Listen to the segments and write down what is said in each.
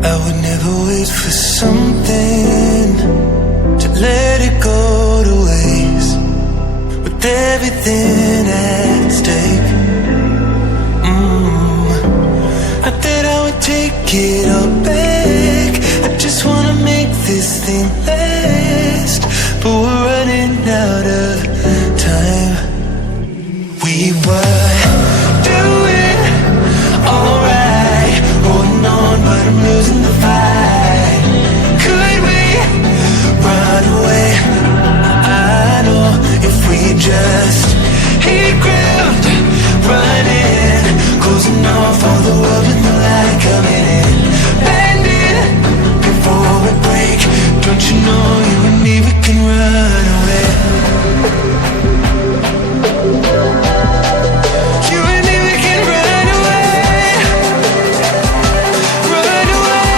I would never wait for something to let it go to waste, with everything at stake. I thought I would take it all back. I just wanna make this thing last, but we're running out of time. We were doing alright, holding on, but I'm losing the fight. Could we run away? I know if we just hit ground, running, closing off all the world with the light coming in, bending before we break. Don't you know you and me, we can run away. You and me, we can run away. Run away,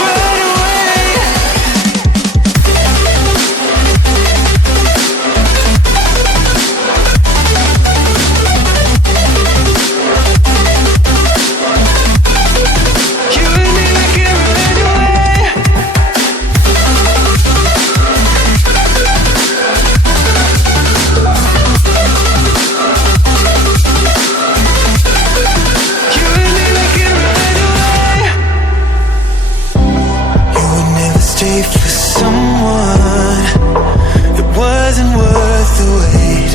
run away. You and me, we can run away. You and me, we can run away. You would never stay for someone that wasn't worth the wait.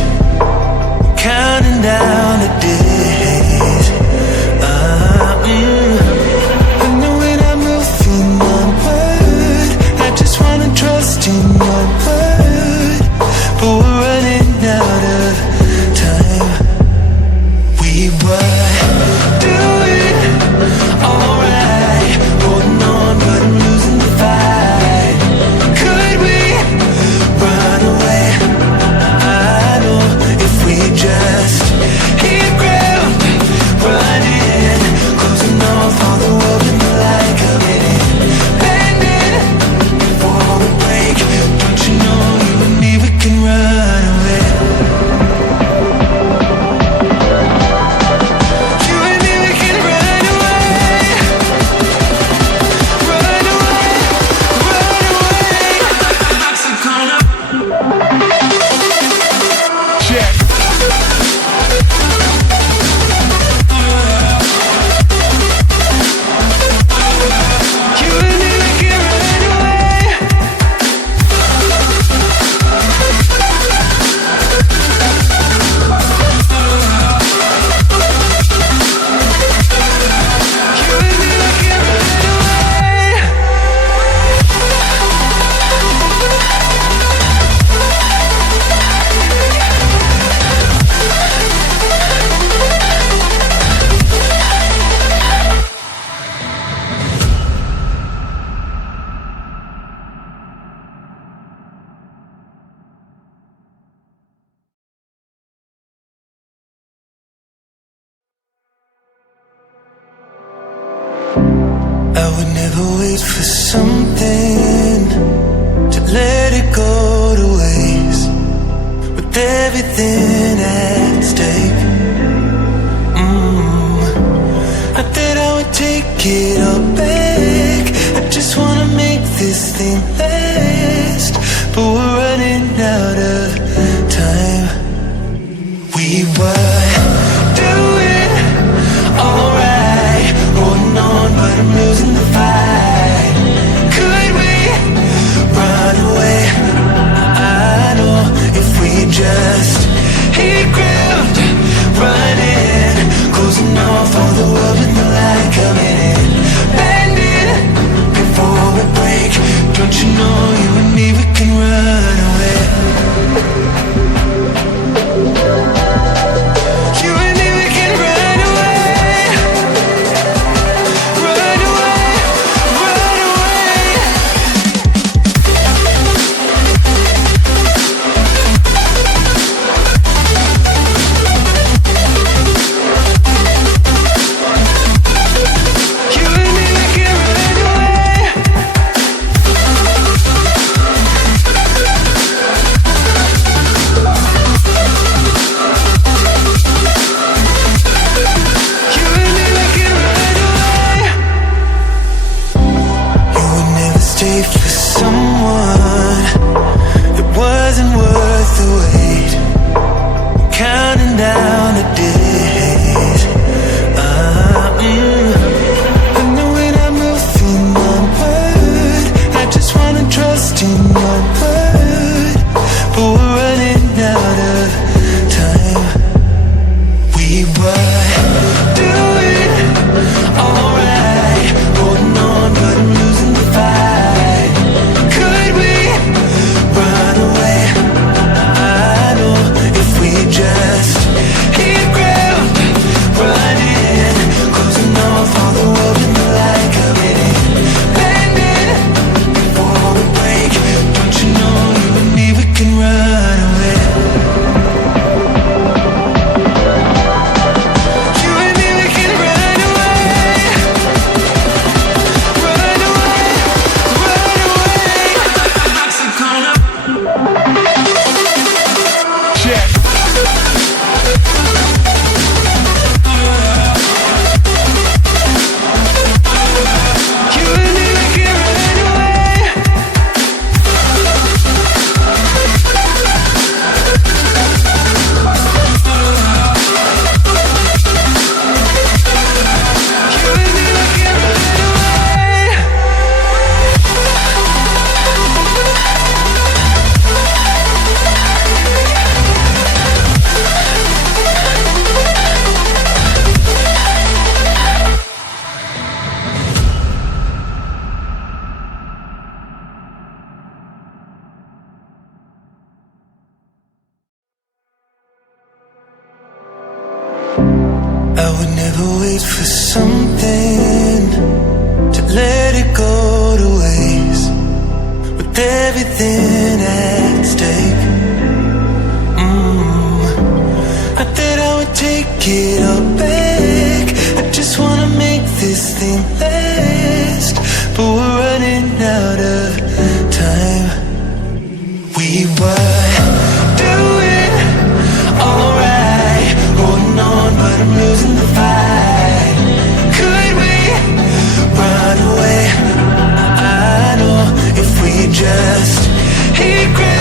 Counting down the days. I know when I'm moving onward, I just wanna trust in your word, but we're running out of time. We were doing alright, holding on, but I'm losing the fight. Could we run away? I know if we just hit ground, running, closing off all the world with the light coming in, bending before we break. Don't you know you and me, we can run away. You and me, we can run away. Run away, run away. Check. You and me, we can run away. You and me, we can run away. I would never wait for something to let it go to waste, with everything at stake. I thought I would take it all back. I just wanna make this thing last, but we're running out of time. We were doing alright, holding on, but I'm losing the fight. Could we run away? I know if we just hit ground, running, closing off all the world with the light coming in, bending never wait for something to let it go to waste. With everything at stake, I thought I would take it all back. I just wanna make this thing last, but we're running out of time. We were doing alright, holding on, but I'm losing the fight. Could we run away? I know if we just hit ground.